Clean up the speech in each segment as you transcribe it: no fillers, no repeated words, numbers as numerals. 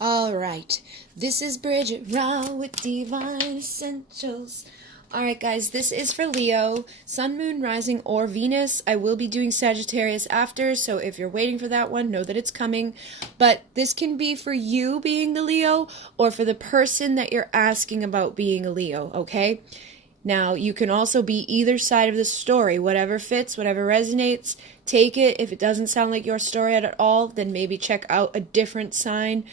Alright, this is Bridget Rau with Divine Essentials. Alright guys, this is for Leo, Sun, Moon, Rising, or Venus. I will be doing Sagittarius after, so if you're waiting for that one, know that it's coming. But this can be for you being the Leo, or for the person that you're asking about being a Leo, okay? Now, you can also be either side of the story. Whatever fits, whatever resonates, take it. If it doesn't sound like your story at all, then maybe check out a different sign.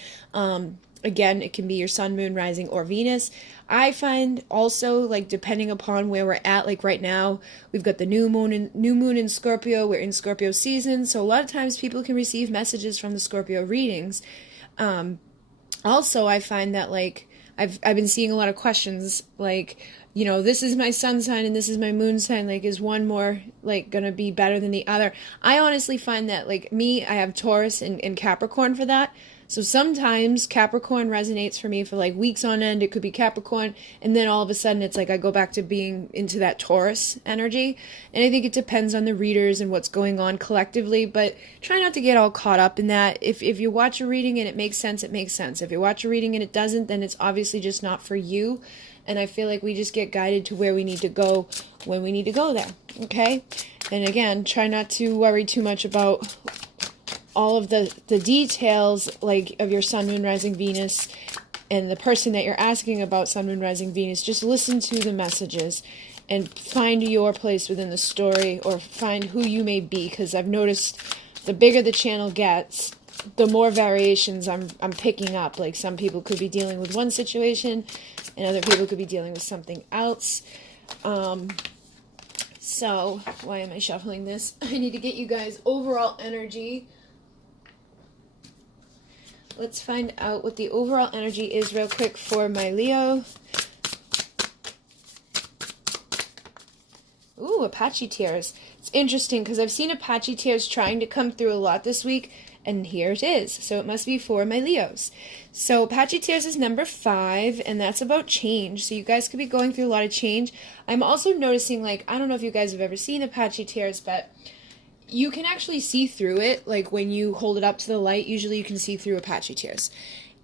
Again, it can be your Sun, Moon, Rising, or Venus. I find also, like, depending upon where we're at, like right now, we've got the new moon in Scorpio. We're in Scorpio season, so a lot of times people can receive messages from the Scorpio readings. Also, I find that, like, I've been seeing a lot of questions, like, you know, this is my sun sign and this is my moon sign, like, is one more, like, gonna be better than the other? I honestly find that, like, me, I have Taurus and Capricorn for that. So sometimes Capricorn resonates for me for, like, weeks on end. It could be Capricorn, and then all of a sudden it's like I go back to being into that Taurus energy. And I think it depends on the readers and what's going on collectively, but try not to get all caught up in that. If you watch a reading and it makes sense, it makes sense. If you watch a reading and it doesn't, then it's obviously just not for you. And I feel like we just get guided to where we need to go when we need to go there, okay? And again, try not to worry too much about all of the details, like, of your Sun, Moon, Rising, Venus, and the person that you're asking about Sun, Moon, Rising, Venus. Just listen to the messages and find your place within the story, or find who you may be, because I've noticed the bigger the channel gets, the more variations I'm picking up. Like, some people could be dealing with one situation, and other people could be dealing with something else. So, why am I shuffling this? I need to get you guys overall energy. Let's find out what the overall energy is real quick for my Leo. Ooh, Apache Tears. It's interesting because I've seen Apache Tears trying to come through a lot this week, and here it is. So it must be for my Leos. So Apache Tears is number 5, and that's about change. So you guys could be going through a lot of change. I'm also noticing, like, I don't know if you guys have ever seen Apache Tears, but you can actually see through it. Like, when you hold it up to the light, usually you can see through Apache Tears.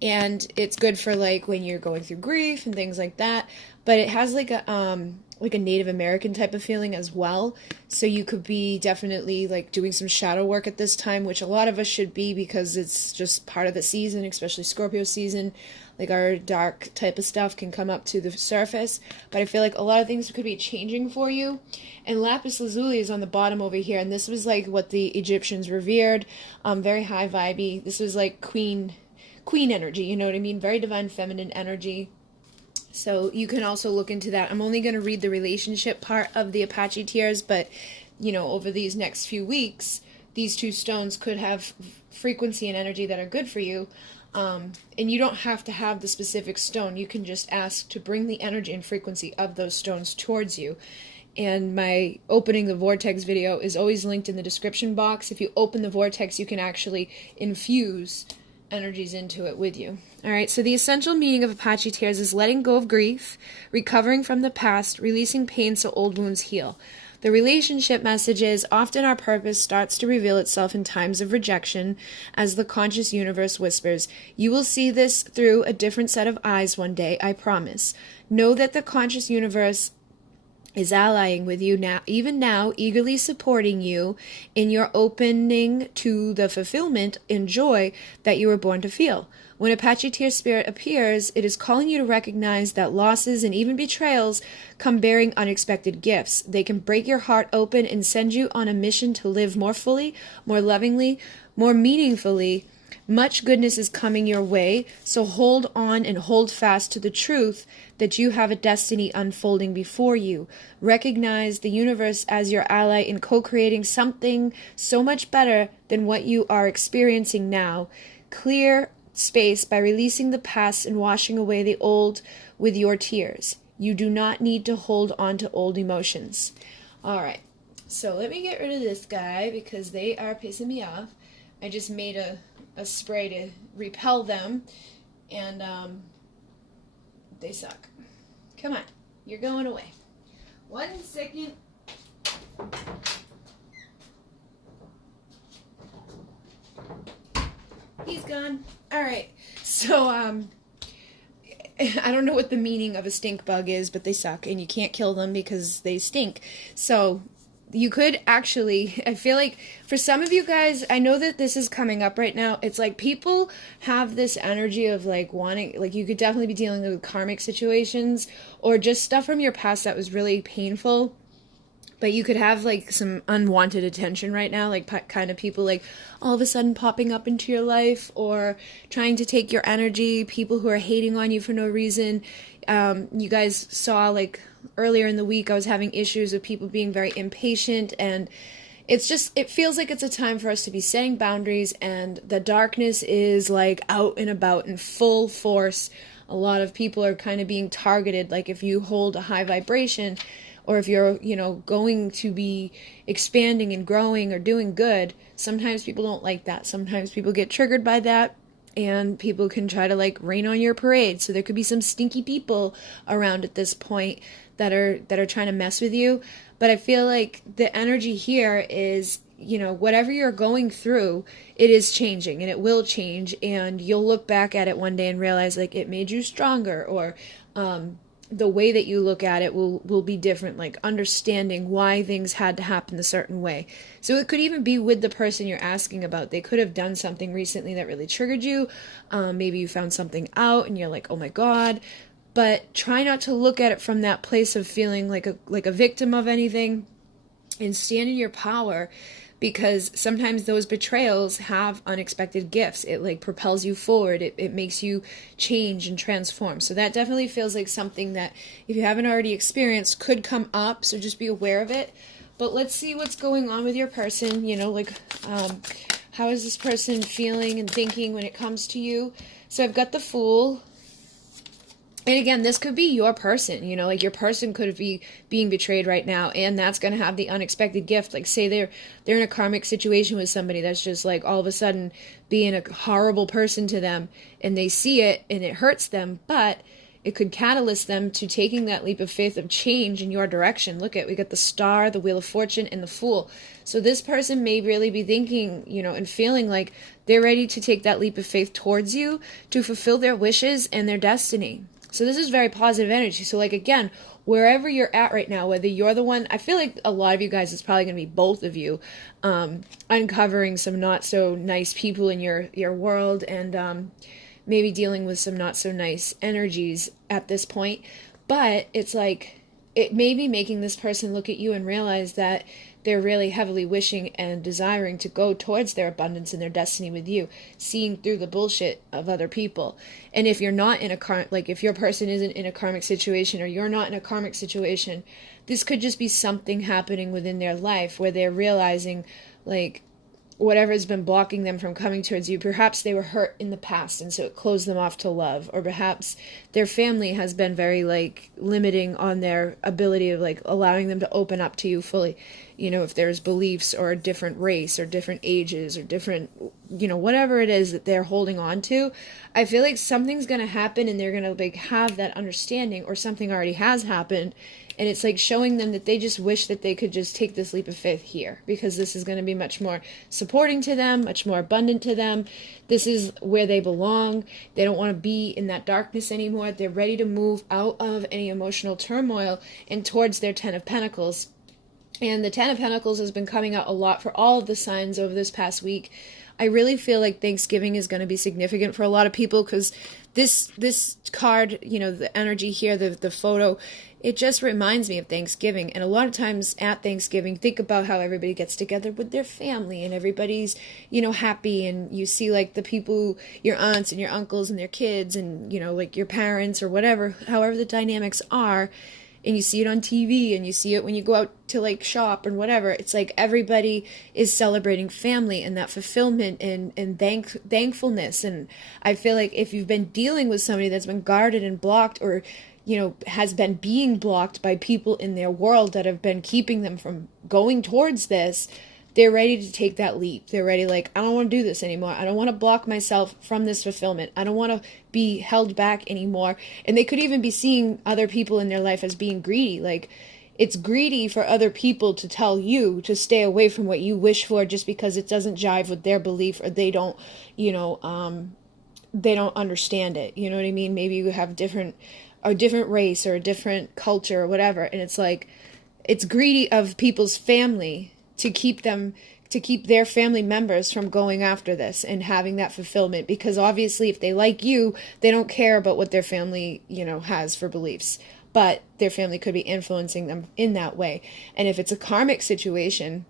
And it's good for, like, when you're going through grief and things like that. But it has, like a Native American type of feeling as well. So you could be definitely, like, doing some shadow work at this time, which a lot of us should be, because it's just part of the season, especially Scorpio season. Like, our dark type of stuff can come up to the surface. But I feel like a lot of things could be changing for you. And lapis lazuli is on the bottom over here. And this was, like, what the Egyptians revered. Very high vibey. This was, like, queen energy, you know what I mean? Very divine feminine energy. So you can also look into that. I'm only going to read the relationship part of the Apache Tears, but, you know, over these next few weeks, these two stones could have frequency and energy that are good for you. And you don't have to have the specific stone. You can just ask to bring the energy and frequency of those stones towards you. And my opening the vortex video is always linked in the description box. If you open the vortex, you can actually infuse energies into it with you. Alright, so the essential meaning of Apache Tears is letting go of grief, recovering from the past, releasing pain so old wounds heal. The relationship message is, often our purpose starts to reveal itself in times of rejection, as the conscious universe whispers. You will see this through a different set of eyes one day, I promise. Know that the conscious universe is allying with you now, even now, eagerly supporting you in your opening to the fulfillment and joy that you were born to feel. When Apache Tear Spirit appears, it is calling you to recognize that losses and even betrayals come bearing unexpected gifts. They can break your heart open and send you on a mission to live more fully, more lovingly, more meaningfully. Much goodness is coming your way, so hold on and hold fast to the truth that you have a destiny unfolding before you. Recognize the universe as your ally in co-creating something so much better than what you are experiencing now. Clear space by releasing the past and washing away the old with your tears. You do not need to hold on to old emotions. Alright, so let me get rid of this guy because they are pissing me off. I just made a spray to repel them, and they suck. Come on, you're going away. 1 second. He's gone. All right. So, I don't know what the meaning of a stink bug is, but they suck, and you can't kill them because they stink. So, you could actually, I feel like for some of you guys, I know that this is coming up right now. It's like people have this energy of like wanting, like you could definitely be dealing with karmic situations or just stuff from your past that was really painful. But you could have like some unwanted attention right now, like kind of people like all of a sudden popping up into your life or trying to take your energy, people who are hating on you for no reason. You guys saw like earlier in the week I was having issues with people being very impatient, and it's just, it feels like it's a time for us to be setting boundaries, and the darkness is like out and about in full force. A lot of people are kind of being targeted, like if you hold a high vibration, or if you're, going to be expanding and growing or doing good, sometimes people don't like that. Sometimes people get triggered by that, and people can try to like rain on your parade. So there could be some stinky people around at this point that are trying to mess with you. But I feel like the energy here is, whatever you're going through, it is changing and it will change, and you'll look back at it one day and realize like it made you stronger, or the way that you look at it will be different, like understanding why things had to happen a certain way. So it could even be with the person you're asking about. They could have done something recently that really triggered you. Maybe you found something out and you're like, oh my God. But try not to look at it from that place of feeling like a victim of anything, and stand in your power, because sometimes those betrayals have unexpected gifts. It like propels you forward. It makes you change and transform. So that definitely feels like something that, if you haven't already experienced, could come up. So just be aware of it. But let's see what's going on with your person. How is this person feeling and thinking when it comes to you? So I've got the Fool. And again, this could be your person, like your person could be being betrayed right now, and that's going to have the unexpected gift. Like say they're in a karmic situation with somebody that's just like all of a sudden being a horrible person to them, and they see it and it hurts them, but it could catalyst them to taking that leap of faith of change in your direction. Look at, we got the Star, the Wheel of Fortune, and the Fool. So this person may really be thinking, and feeling like they're ready to take that leap of faith towards you to fulfill their wishes and their destiny. So this is very positive energy. So like, again, wherever you're at right now, whether you're the one, I feel like a lot of you guys, it's probably going to be both of you, uncovering some not so nice people in your world, and maybe dealing with some not so nice energies at this point. But it's like, it may be making this person look at you and realize that they're really heavily wishing and desiring to go towards their abundance and their destiny with you, seeing through the bullshit of other people. And if you're not in if your person isn't in a karmic situation, or you're not in a karmic situation, this could just be something happening within their life where they're realizing, like, whatever has been blocking them from coming towards you. Perhaps they were hurt in the past, and so it closed them off to love. Or perhaps their family has been very, like, limiting on their ability of, like, allowing them to open up to you fully. If there's beliefs or a different race or different ages or different, whatever it is that they're holding on to, I feel like something's going to happen, and they're going to, like, have that understanding, or something already has happened. And it's like showing them that they just wish that they could just take this leap of faith here, because this is going to be much more supporting to them, much more abundant to them. This is where they belong. They don't want to be in that darkness anymore. They're ready to move out of any emotional turmoil and towards their 10 of Pentacles. And the 10 of Pentacles has been coming out a lot for all of the signs over this past week. I really feel like Thanksgiving is going to be significant for a lot of people, because this card, the energy here, the photo, it just reminds me of Thanksgiving. And a lot of times at Thanksgiving, think about how everybody gets together with their family, and everybody's, happy, and you see like the people, your aunts and your uncles and their kids, and, like your parents or whatever, however the dynamics are. And you see it on TV, and you see it when you go out to like shop and whatever. It's like everybody is celebrating family and that fulfillment and thankfulness. And I feel like if you've been dealing with somebody that's been guarded and blocked, or has been being blocked by people in their world that have been keeping them from going towards this, they're ready to take that leap. They're ready, like, I don't want to do this anymore. I don't want to block myself from this fulfillment. I don't want to be held back anymore. And they could even be seeing other people in their life as being greedy. Like, it's greedy for other people to tell you to stay away from what you wish for just because it doesn't jive with their belief, or they don't, they don't understand it. You know what I mean? Maybe you have a different race or a different culture or whatever, and it's like, it's greedy of people's family to keep their family members from going after this and having that fulfillment, because obviously if they like you, they don't care about what their family, has for beliefs, but their family could be influencing them in that way. And if it's a karmic situation,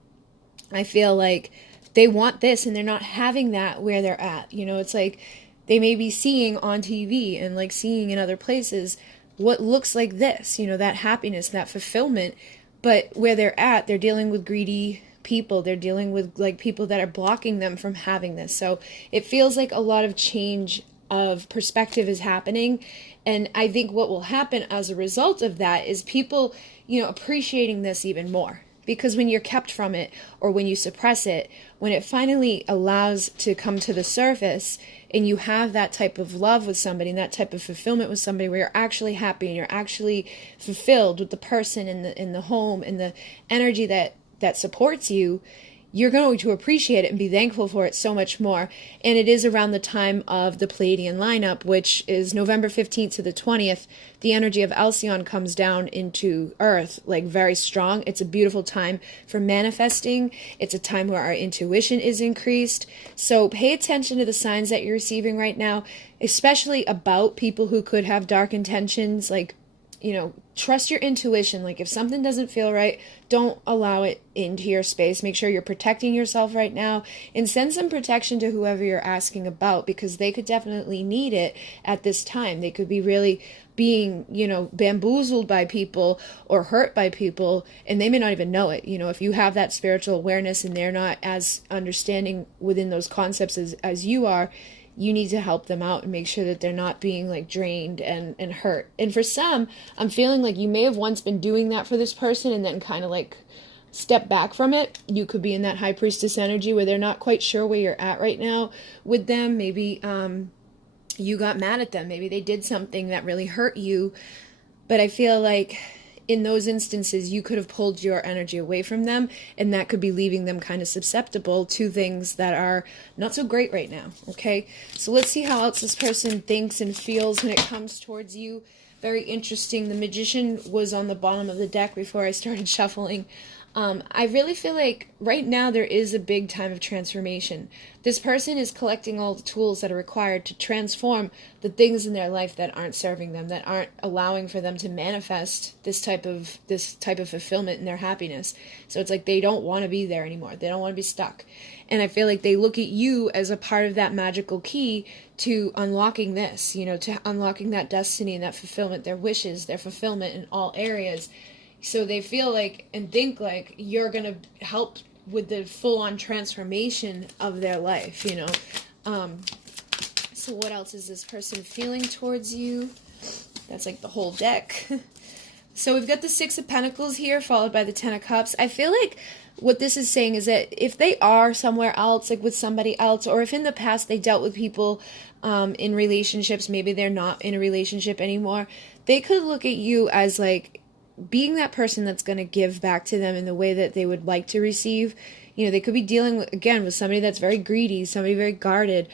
I feel like they want this and they're not having that where they're at. It's like they may be seeing on TV and like seeing in other places what looks like this, that happiness, that fulfillment, but where they're at, they're dealing with greedy people. They're dealing with like people that are blocking them from having this. So it feels like a lot of change of perspective is happening. And I think what will happen as a result of that is people, appreciating this even more. Because when you're kept from it, or when you suppress it, when it finally allows to come to the surface, and you have that type of love with somebody and that type of fulfillment with somebody where you're actually happy and you're actually fulfilled with the person in the home and the energy that supports you, you're going to appreciate it and be thankful for it so much more. And it is around the time of the Pleiadian lineup, which is November 15th to the 20th. The energy of Alcyone comes down into Earth, like very strong. It's a beautiful time for manifesting. It's a time where our intuition is increased. So pay attention to the signs that you're receiving right now, especially about people who could have dark intentions. Like, trust your intuition. Like if something doesn't feel right, don't allow it into your space. Make sure you're protecting yourself right now, and send some protection to whoever you're asking about, because they could definitely need it at this time. They could be really being, bamboozled by people or hurt by people, and they may not even know it. If you have that spiritual awareness and they're not as understanding within those concepts as you are, you need to help them out and make sure that they're not being like drained and hurt. And for some, I'm feeling like you may have once been doing that for this person and then kind of like step back from it. You could be in that high priestess energy where they're not quite sure where you're at right now with them. Maybe you got mad at them. Maybe they did something that really hurt you. But I feel like in those instances, you could have pulled your energy away from them, and that could be leaving them kind of susceptible to things that are not so great right now, okay? So let's see how else this person thinks and feels when it comes towards you. Very interesting. The Magician was on the bottom of the deck before I started shuffling. I really feel like right now there is a big time of transformation. This person is collecting all the tools that are required to transform the things in their life that aren't serving them, that aren't allowing for them to manifest this type of fulfillment in their happiness. So it's like they don't want to be there anymore. They don't want to be stuck. And I feel like they look at you as a part of that magical key to unlocking this, to unlocking that destiny and that fulfillment, their wishes, their fulfillment in all areas. So they feel like and think like you're going to help with the full-on transformation of their life, So what else is this person feeling towards you? That's like the whole deck. So we've got the Six of Pentacles here, followed by the Ten of Cups. I feel like what this is saying is that if they are somewhere else, like with somebody else, or if in the past they dealt with people in relationships, maybe they're not in a relationship anymore, they could look at you as like being that person that's going to give back to them in the way that they would like to receive. They could be dealing with, again, with somebody that's very greedy, somebody very guarded,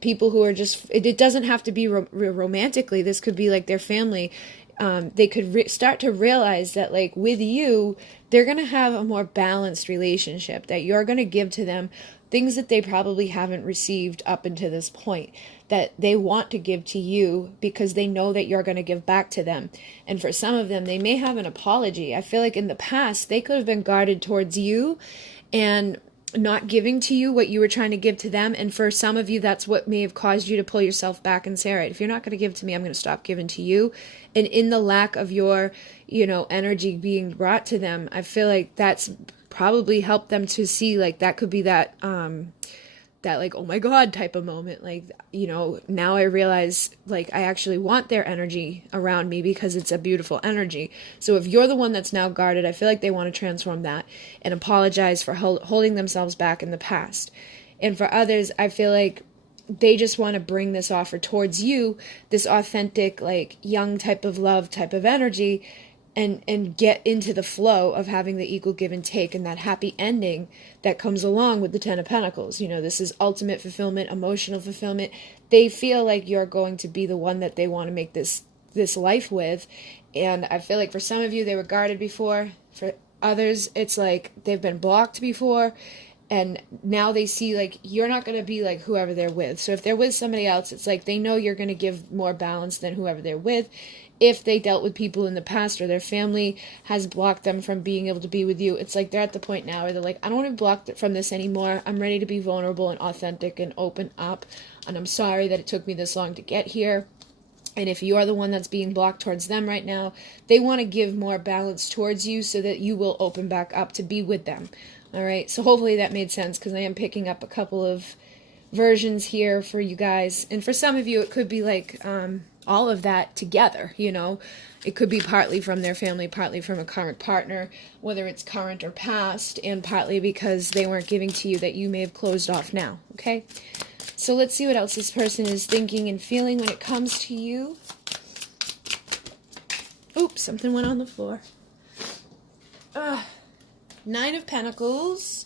people who are just, it doesn't have to be romantically. This could be like their family. They could start to realize that like with you, they're going to have a more balanced relationship, that you're going to give to them things that they probably haven't received up until this point, that they want to give to you because they know that you're going to give back to them. And for some of them, they may have an apology. I feel like in the past, they could have been guarded towards you and not giving to you what you were trying to give to them. And for some of you, that's what may have caused you to pull yourself back and say, all right, if you're not going to give to me, I'm going to stop giving to you. And in the lack of your, energy being brought to them, I feel like that's probably helped them to see like that could be that like, oh my God type of moment. Like, now I realize like I actually want their energy around me because it's a beautiful energy. So if you're the one that's now guarded, I feel like they want to transform that and apologize for holding themselves back in the past. And for others, I feel like they just want to bring this offer towards you, this authentic, like young type of love, type of energy, and get into the flow of having the equal give and take and that happy ending that comes along with the Ten of Pentacles. You know, this is ultimate fulfillment, emotional fulfillment. They feel like you're going to be the one that they want to make this life with. And I feel like for some of you, they were guarded before. For others, it's like they've been blocked before. And now they see, like, you're not going to be like whoever they're with. So if they're with somebody else, it's like they know you're going to give more balance than whoever they're with. If they dealt with people in the past or their family has blocked them from being able to be with you, it's like they're at the point now where they're like, I don't want to be blocked from this anymore. I'm ready to be vulnerable and authentic and open up. And I'm sorry that it took me this long to get here. And if you are the one that's being blocked towards them right now, they want to give more balance towards you so that you will open back up to be with them. All right, so hopefully that made sense, because I am picking up a couple of versions here for you guys. And for some of you, it could be like all of that together, you know. It could be partly from their family, partly from a current partner, whether it's current or past, and partly because they weren't giving to you that you may have closed off now, okay? So let's see what else this person is thinking and feeling when it comes to you. Oops, something went on the floor. Nine of Pentacles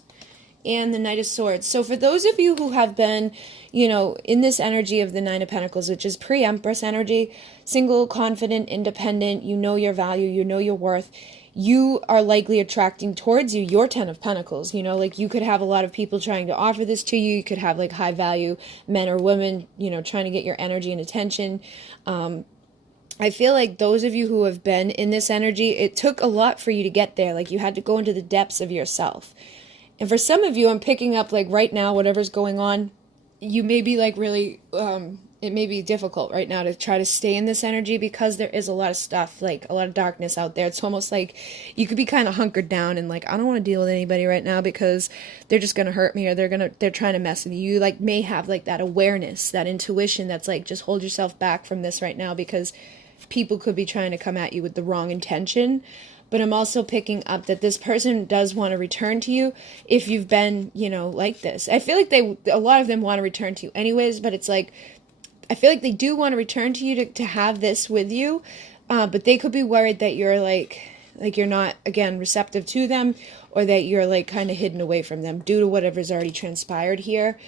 and the Knight of Swords. So for those of you who have been, you know, in this energy of the Nine of Pentacles, which is pre-Empress energy, single, confident, independent, you know your value, you know your worth, you are likely attracting towards you your Ten of Pentacles. You know, like you could have a lot of people trying to offer this to you. You could have like high value men or women, you know, trying to get your energy and attention. I feel like those of you who have been in this energy, it took a lot for you to get there. Like you had to go into the depths of yourself. And for some of you, I'm picking up like right now, whatever's going on, you may be like really, it may be difficult right now to try to stay in this energy because there is a lot of stuff, like a lot of darkness out there. It's almost like you could be kind of hunkered down and like, I don't want to deal with anybody right now because they're just going to hurt me or they're trying to mess with you. You like may have like that awareness, that intuition that's like, just hold yourself back from this right now because people could be trying to come at you with the wrong intention. But I'm also picking up that this person does want to return to you if you've been, you know, like this. I feel like a lot of them want to return to you anyways, but it's like, I feel like they do want to return to you to have this with you, but they could be worried that you're like you're not, again, receptive to them, or that you're like kind of hidden away from them due to whatever's already transpired here.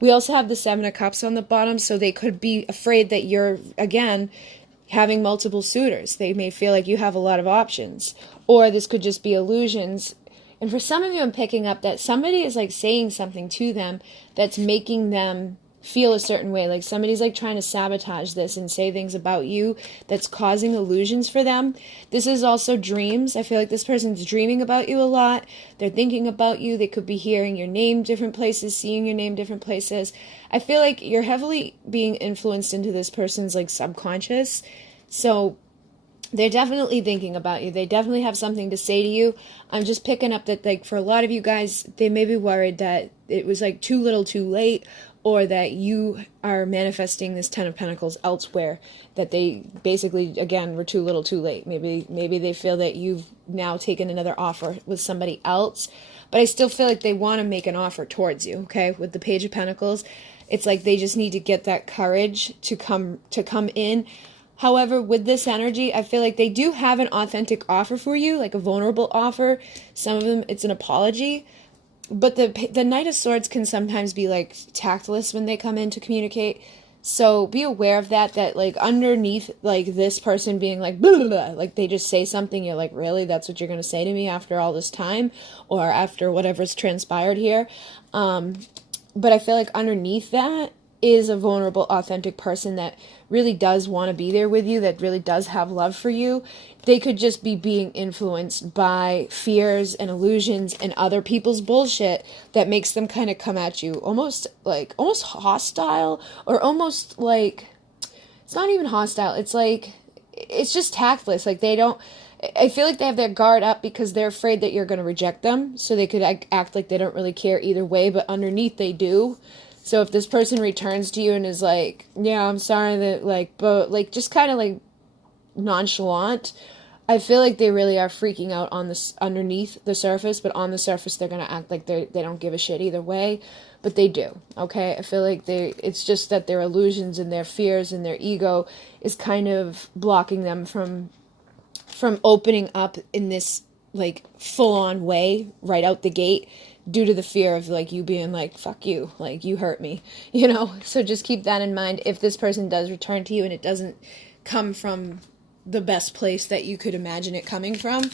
We also have the Seven of Cups on the bottom, so they could be afraid that you're, again, having multiple suitors. They may feel like you have a lot of options, or this could just be illusions. And for some of you, I'm picking up that somebody is like saying something to them that's making them feel a certain way. Like somebody's like trying to sabotage this and say things about you that's causing illusions for them. This is also dreams. I feel like this person's dreaming about you a lot. They're thinking about you. They could be hearing your name different places, seeing your name different places. I feel like you're heavily being influenced into this person's like subconscious. So they're definitely thinking about you. They definitely have something to say to you. I'm just picking up that like for a lot of you guys, they may be worried that it was like too little too late, or that you are manifesting this Ten of Pentacles elsewhere, that they basically, again, were too little too late. Maybe they feel that you've now taken another offer with somebody else, but I still feel like they want to make an offer towards you, okay? With the Page of Pentacles, it's like they just need to get that courage to come in. However, with this energy, I feel like they do have an authentic offer for you, like a vulnerable offer. Some of them, it's an apology. But the Knight of Swords can sometimes be like tactless when they come in to communicate. So be aware of that like underneath like this person being like, blah, blah, blah, like they just say something, you're like, really? That's what you're going to say to me after all this time, or after whatever's transpired here? But I feel like underneath that is a vulnerable, authentic person that really does want to be there with you, that really does have love for you. They could just be being influenced by fears and illusions and other people's bullshit that makes them kind of come at you almost hostile, or almost like, it's not even hostile. It's like, it's just tactless. Like I feel like they have their guard up because they're afraid that you're going to reject them. So they could act like they don't really care either way, but underneath they do. So if this person returns to you and is like, yeah, I'm sorry that like, but like just kind of like nonchalant, I feel like they really are freaking out on this underneath the surface, but on the surface they're going to act like they don't give a shit either way, but they do. Okay. I feel like it's just that their illusions and their fears and their ego is kind of blocking them from from opening up in this like full-on way right out the gate due to the fear of like you being like, fuck you, like you hurt me, you know? So just keep that in mind if this person does return to you and it doesn't come from the best place that you could imagine it coming from.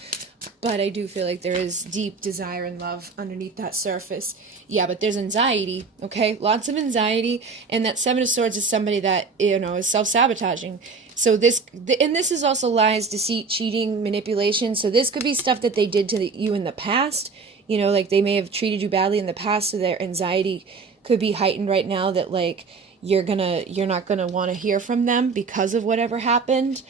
But I do feel like there is deep desire and love underneath that surface. Yeah, but there's anxiety, okay? Lots of anxiety. And that Seven of Swords is somebody that, you know, is self-sabotaging. So this is also lies, deceit, cheating, manipulation. So this could be stuff that they did to you in the past. You know, like they may have treated you badly in the past, so their anxiety could be heightened right now that like you're not gonna want to hear from them because of whatever happened.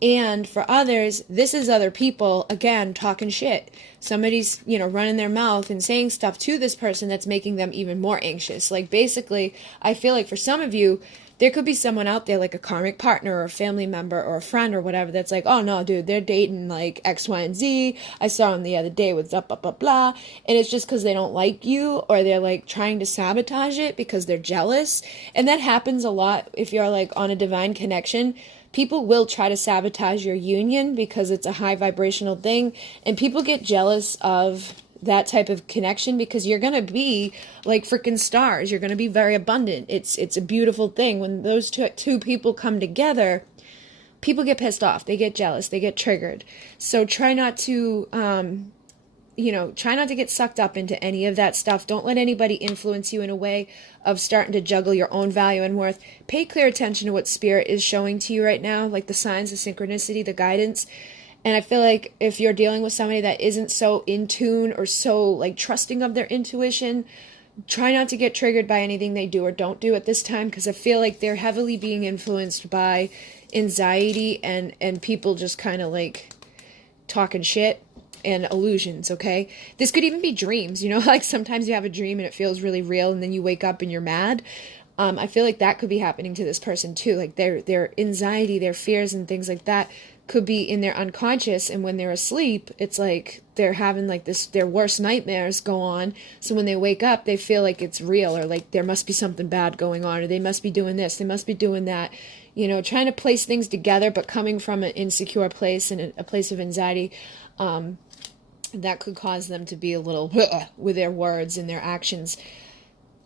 And for others, this is other people, again, talking shit. Somebody's, you know, running their mouth and saying stuff to this person that's making them even more anxious. Like, basically, I feel like for some of you, there could be someone out there, like a karmic partner or a family member or a friend or whatever, that's like, oh, no, dude, they're dating, like, X, Y, and Z. I saw them the other day with blah, blah, blah, blah. And it's just because they don't like you or they're, like, trying to sabotage it because they're jealous. And that happens a lot if you're, like, on a divine connection. People will try to sabotage your union because it's a high vibrational thing, and people get jealous of that type of connection because you're going to be like freaking stars. You're going to be very abundant. It's a beautiful thing. When those two people come together, people get pissed off. They get jealous. They get triggered. So try not to, try not to get sucked up into any of that stuff. Don't let anybody influence you in a way of starting to juggle your own value and worth. Pay clear attention to what spirit is showing to you right now, like the signs, the synchronicity, the guidance. And I feel like if you're dealing with somebody that isn't so in tune or so like trusting of their intuition, try not to get triggered by anything they do or don't do at this time, because I feel like they're heavily being influenced by anxiety and people just kind of like talking shit and illusions, okay? This could even be dreams, you know, like sometimes you have a dream and it feels really real and then you wake up and you're mad. I feel like that could be happening to this person too. Like their anxiety, their fears and things like that could be in their unconscious, and when they're asleep, it's like they're having like their worst nightmares go on. So when they wake up, they feel like it's real, or like there must be something bad going on, or they must be doing this, they must be doing that. You know, trying to place things together, but coming from an insecure place and a place of anxiety, that could cause them to be a little with their words and their actions,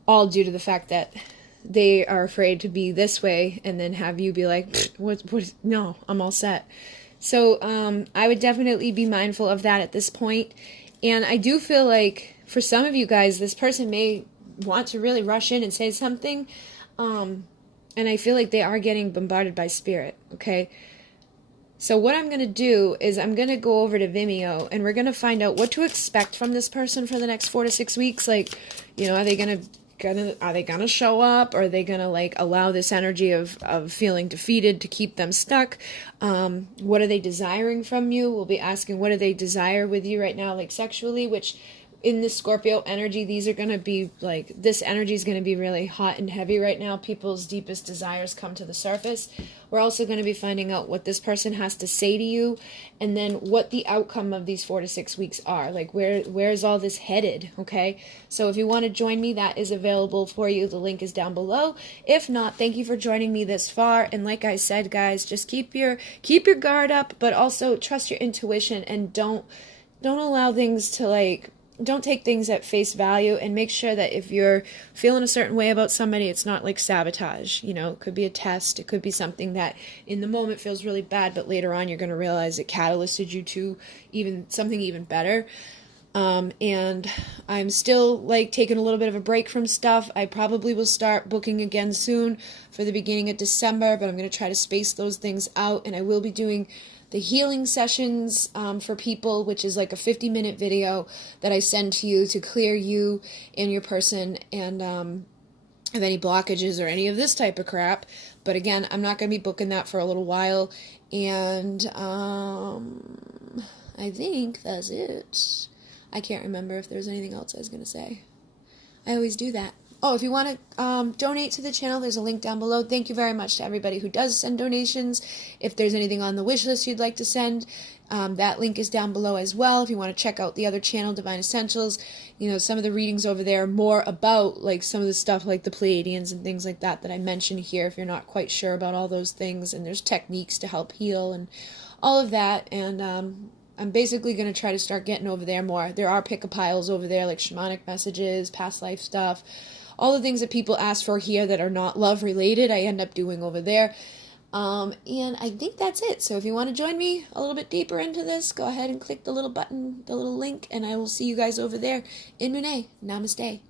all due to the fact that they are afraid to be this way and then have you be like, no, I'm all set. So I would definitely be mindful of that at this point. And I do feel like for some of you guys, this person may want to really rush in and say something. And I feel like they are getting bombarded by spirit, okay? So what I'm going to do is I'm going to go over to Vimeo and we're going to find out what to expect from this person for the next 4 to 6 weeks. Like, you know, are they going to show up? Or are they going to like allow this energy of feeling defeated to keep them stuck? What are they desiring from you? We'll be asking what do they desire with you right now, like sexually, which in the Scorpio energy, these are going to be like, this energy is going to be really hot and heavy right now. People's deepest desires come to the surface. We're also going to be finding out what this person has to say to you, and then what the outcome of these 4 to 6 weeks are. Like, where's all this headed, okay? So if you want to join me, that is available for you. The link is down below. If not, thank you for joining me this far. And like I said, guys, just keep your guard up, but also trust your intuition, and don't allow things to like, don't take things at face value, and make sure that if you're feeling a certain way about somebody, it's not like sabotage. You know, it could be a test. It could be something that in the moment feels really bad, but later on you're going to realize it catalyzed you to something even better. And I'm still like taking a little bit of a break from stuff. I probably will start booking again soon for the beginning of December, but I'm going to try to space those things out, and I will be doing the healing sessions for people, which is like a 50-minute video that I send to you to clear you and your person and of any blockages or any of this type of crap. But again, I'm not going to be booking that for a little while, and I think that's it. I can't remember if there's anything else I was going to say. I always do that. Oh, if you want to donate to the channel, there's a link down below. Thank you very much to everybody who does send donations. If there's anything on the wish list you'd like to send, that link is down below as well. If you want to check out the other channel, Divine Essentials, you know, some of the readings over there are more about like some of the stuff like the Pleiadians and things like that I mentioned here if you're not quite sure about all those things. And there's techniques to help heal and all of that. And I'm basically going to try to start getting over there more. There are pick-a-piles over there like shamanic messages, past life stuff, all the things that people ask for here that are not love related, I end up doing over there. And I think that's it. So if you want to join me a little bit deeper into this, go ahead and click the little button, the little link, and I will see you guys over there in Monet. Namaste.